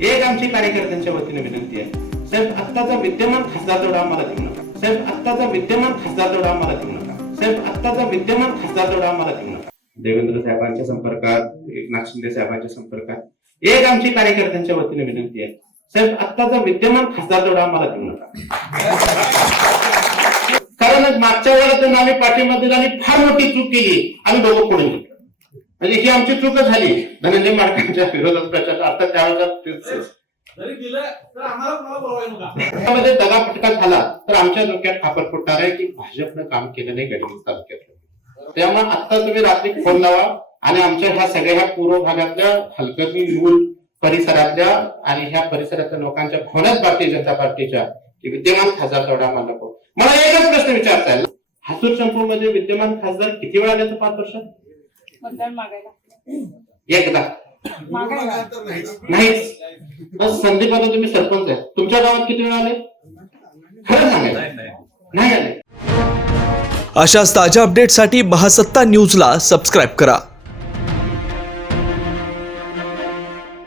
एक आमची कार्यकर्त्यांच्या वतीने विनंती आहे, साहेब आत्ताचा विद्यमान खासदार तेवढा आम्हाला देऊ नका. साहेब आत्ताचा विद्यमान खासदार तेवढा आम्हाला देऊ नका. साहेब आत्ताचा विद्यमान खासदार तेवढा आम्हाला देऊ नका. देवेंद्र साहेबांच्या संपर्कात, एकनाथ शिंदे साहेबांच्या संपर्कात एक आमची कार्यकर्त्यांच्या वतीने विनंती आहे, साहेब आत्ताचा विद्यमान खासदार तेवढा आम्हाला देऊ नका. कारण मागच्या वेळेला आम्ही पाठीमध्ये आणि फार मोठी चूक केली, आम्ही दोघं पुढे घेतलं. म्हणजे ही आमची चूकच झाली. धनंजय माडकांच्या विरोधात प्रचार आता त्यावेळेला त्यामध्ये दगाफटका झाला तर आमच्या डोक्यात खापर फुटणार आहे की भाजपनं काम केलं नाही गडचिरोली तालुक्यात. त्यामुळे आता तुम्ही रात्री फोन लावा आणि आमच्या ह्या सगळ्या ह्या पूर्व भागातल्या हलकर्णी मूल परिसरातल्या आणि ह्या परिसरातल्या लोकांच्या भावनाच भारतीय जनता पार्टीच्या की विद्यमान खासदार तेवढा आम्हाला नको. मला एकच प्रश्न विचारता येईल, हातूर चंपूर मध्ये विद्यमान खासदार किती वेळा आले तर 5 वर्षात? मतदान मागायला एकदा नाहीच. संदीप आता तुम्ही सरपंच आहे, तुमच्या गावात किती वेळा आले? खरं सांगायचं नाही आले. अशाच ताज्या अपडेटसाठी महासत्ता न्यूजला सबस्क्राईब करा.